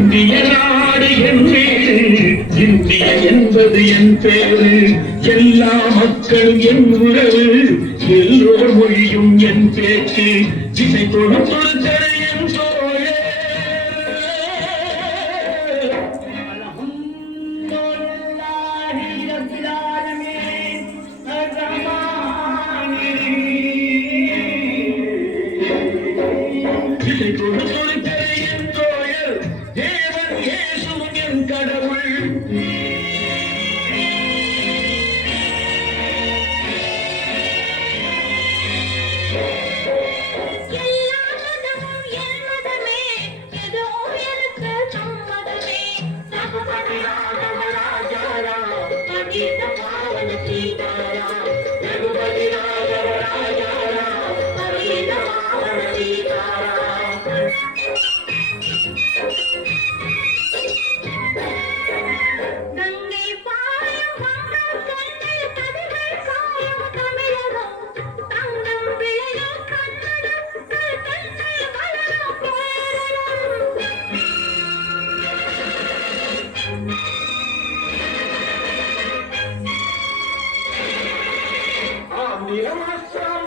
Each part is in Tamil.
இந்திய நாடு என் வீடு, இந்திய என்பது என் பேரு, எல்லா மக்களும் என் உறவு, எல்லோர் மொழியும் என் பேச்சு, திசை கொடுத்தொரு என் தோழே. திசை கொடுத்தொரு என் தோழர், தேவன் இயேசுவும் என் கடவுள்.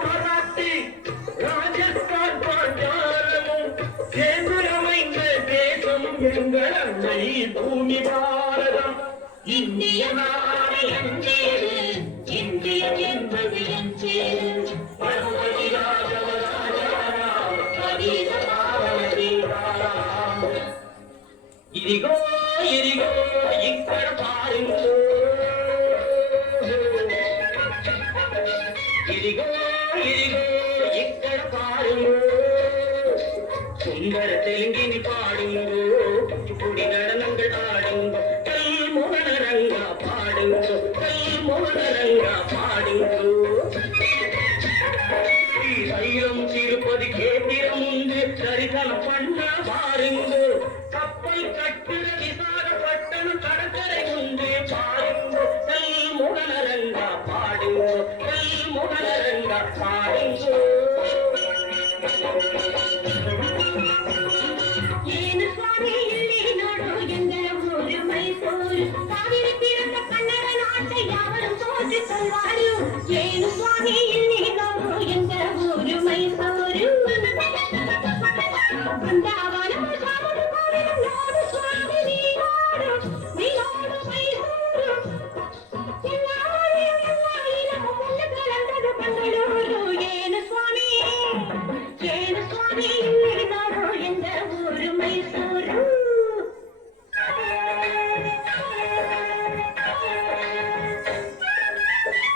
மராட்டி ராஜஸ்தான் பாஞ்சாலமும் கேந்திரமைந்த தேசம் எங்கள் அன்னை பூமி பாரதம். இந்திய நாடு என் பேரு, இந்தியன் என்பது என் பேரு, பரமதி ராஜவராஜாராம் அதீத பாரதீராராம். ఇదిగో ఇదిగో ఇక్కడ పారిందో, ఇదిగో ఇదిగో ఇక్కడ పారిందో, సుందర తెలుగిని పాడిందో, కుడి நடனங்கள் ஆடுங்கோ, கல்மோகனரங்கா பாடுங்கோ, கல்மோகனரங்கா பாடுங்கோ. சைலம் திருப்பதி கேத்திரம் உண்டு, சரிதனம் பண்ண பாருங்கோ, கப்பல் கட்டுற விசாகப்பட்டணம் கடற்கரை உண்டு பாருங்கோ, கல்மோகனரங்கா பாடுங்கோ, கல்மோகனரங்கா பாடுங்கோ. ஏனு சுவாமி இல்லை நாடோ எங்கள் ஊரு மைசூரு, காவிரி பிறந்த கன்னட நாட்டை யாவரும் போற்றி சொல்வாரு. ஏனு சுவாமி இல்லை நாடோ எங்கள் ஊரு மைசூரு, பிருந்தாவனம் சாமடு கோவிலும் நாடு சுவாமி நீரோடு, நீரோடு மைசூரு, எல்லாரையும் எல்லா இனமும் ஒன்று கலந்தது பெங்களூரு. ஏனு சுவாமி இல்லை நாடோ எங்கள் ஊரு மைசூரு.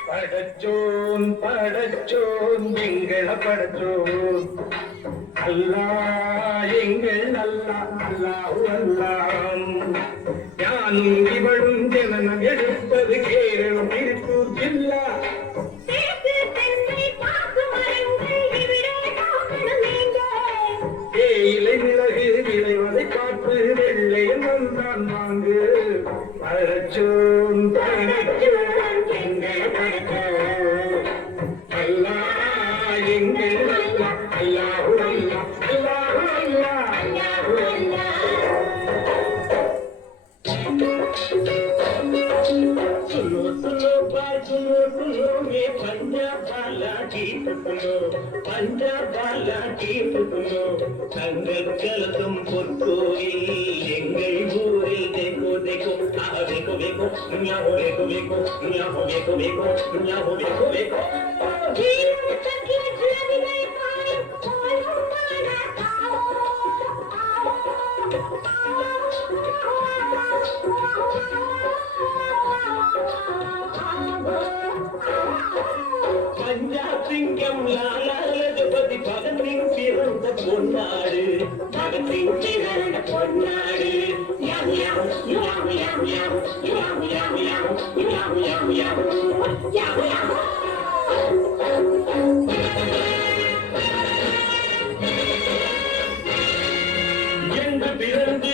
படச்சோன் படச்சோன் எங்கள படச்சோன், அல்லா எங்கள் அல்லா அல்லாஹு அல்லாம். யானும் இவளும் ஜனனம் எடுப்பது கேரளம் திருப்பூர் ஜில்லா. தேயிலை மிளகு விளைவதை பார்த்து வெள்ளையன் வந்தான் வாங்கு. படச்சோன் படச்சோன் எங்கள் படச்சோன், அல்லா எங்கள் அல்லா அல்லாஹு அல்லா அல்லாஹு அல்லா அல்லாஹு அல்லா. सुनो सुनो बात सुनो सुनो ये पंजाब वाला गीत सुनो, पंजाब वाला गीत सुनो, संगल तुम पुरकोயில் எங்கள் ஊரில் देखो देखो आ देखो देखो दुनिया हो देखो देखो दुनिया हो देखो देखो दुनिया हो देखो देखो. பஞ்சாப் சிங்கம் லாலா லஜபதி பகத்தின் பிறந்த பொன்னாடு, பகத்தின் பிறந்த பொன்னாடு. யாவு யாவு யாவு யாவு யாவு யாவு யாவு யாவு யாவு யாவு யாவு யாவு யாவு. எங்கு பிறந்த